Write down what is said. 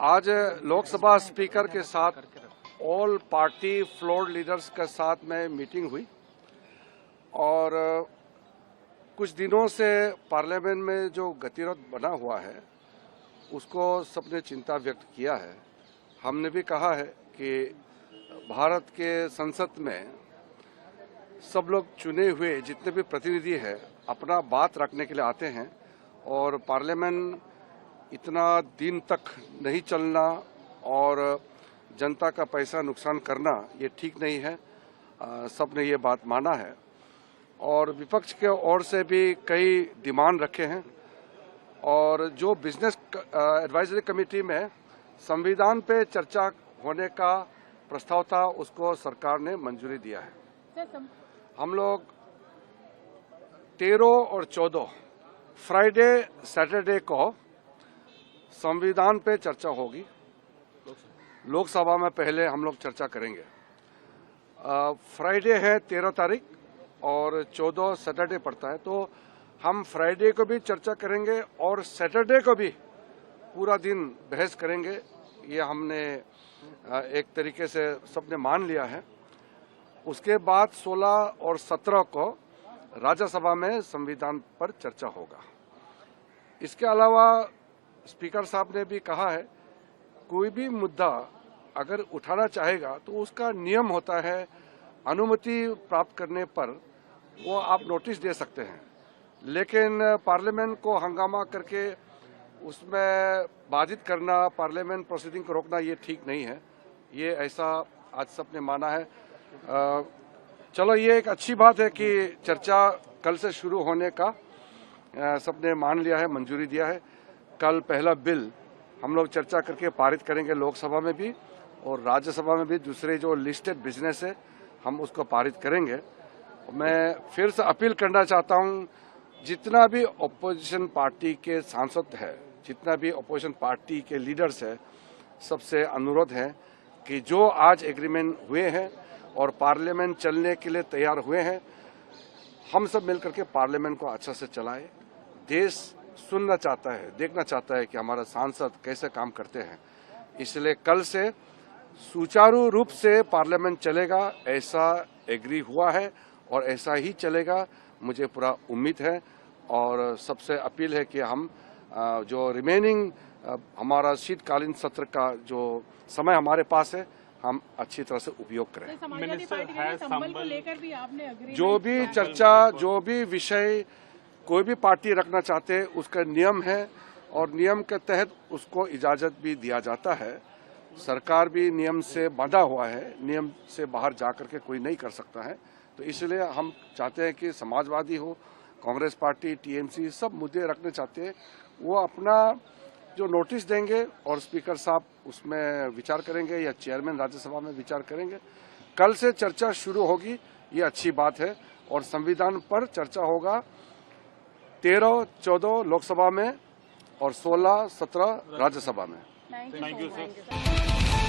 आज लोकसभा स्पीकर के साथ ऑल पार्टी फ्लोर लीडर्स के साथ में मीटिंग हुई और कुछ दिनों से पार्लियामेंट में जो गतिरोध बना हुआ है उसको सबने चिंता व्यक्त किया है। हमने भी कहा है कि भारत के संसद में सब लोग चुने हुए जितने भी प्रतिनिधि हैं अपना बात रखने के लिए आते हैं और पार्लियामेंट इतना दिन तक नहीं चलना और जनता का पैसा नुकसान करना ये ठीक नहीं है। सबने ये बात माना है और विपक्ष के ओर से भी कई डिमांड रखे हैं और जो बिजनेस एडवाइजरी कमेटी में संविधान पे चर्चा होने का प्रस्ताव था उसको सरकार ने मंजूरी दिया है। हम लोग 13 और 14 फ्राइडे सैटरडे को संविधान पे चर्चा होगी। लोकसभा में पहले हम लोग चर्चा करेंगे। फ्राइडे है 13 तारीख और 14 सैटरडे पड़ता है, तो हम फ्राइडे को भी चर्चा करेंगे और सैटरडे को भी पूरा दिन बहस करेंगे। ये हमने एक तरीके से सबने मान लिया है। उसके बाद 16 और 17 को राज्यसभा में संविधान पर चर्चा होगा। इसके अलावा स्पीकर साहब ने भी कहा है कोई भी मुद्दा अगर उठाना चाहेगा तो उसका नियम होता है, अनुमति प्राप्त करने पर वो आप नोटिस दे सकते हैं, लेकिन पार्लियामेंट को हंगामा करके उसमें बाधित करना, पार्लियामेंट प्रोसीडिंग को रोकना ये ठीक नहीं है। ये ऐसा आज सबने माना है। चलो ये एक अच्छी बात है कि चर्चा कल से शुरू होने का सबने मान लिया है, मंजूरी दिया है। कल पहला बिल हम लोग चर्चा करके पारित करेंगे लोकसभा में भी और राज्यसभा में भी दूसरे जो लिस्टेड बिजनेस है हम उसको पारित करेंगे। मैं फिर से अपील करना चाहता हूं, जितना भी अपोजिशन पार्टी के सांसद है, जितना भी अपोजिशन पार्टी के लीडर्स है, सबसे अनुरोध है कि जो आज एग्रीमेंट हुए हैं और पार्लियामेंट चलने के लिए तैयार हुए हैं, हम सब मिलकर के पार्लियामेंट को अच्छा से चलाएं। देश सुनना चाहता है, देखना चाहता है कि हमारा सांसद कैसे काम करते हैं। इसलिए कल से सुचारू रूप से पार्लियामेंट चलेगा, ऐसा एग्री हुआ है और ऐसा ही चलेगा, मुझे पूरा उम्मीद है। और सबसे अपील है कि हम जो रिमेनिंग हमारा शीतकालीन सत्र का जो समय हमारे पास है हम अच्छी तरह से उपयोग करें। जो भी चर्चा, जो भी विषय कोई भी पार्टी रखना चाहते हैं उसका नियम है और नियम के तहत उसको इजाजत भी दिया जाता है। सरकार भी नियम से बंधा हुआ है, नियम से बाहर जाकर के कोई नहीं कर सकता है। तो इसलिए हम चाहते हैं कि समाजवादी हो, कांग्रेस पार्टी, टीएमसी सब मुद्दे रखने चाहते हैं, वो अपना जो नोटिस देंगे और स्पीकर साहब उसमें विचार करेंगे या चेयरमैन राज्यसभा में विचार करेंगे। कल से चर्चा शुरू होगी, ये अच्छी बात है और संविधान पर चर्चा होगा 13, 14 लोकसभा में और 16, 17 राज्यसभा में। Thank you sir.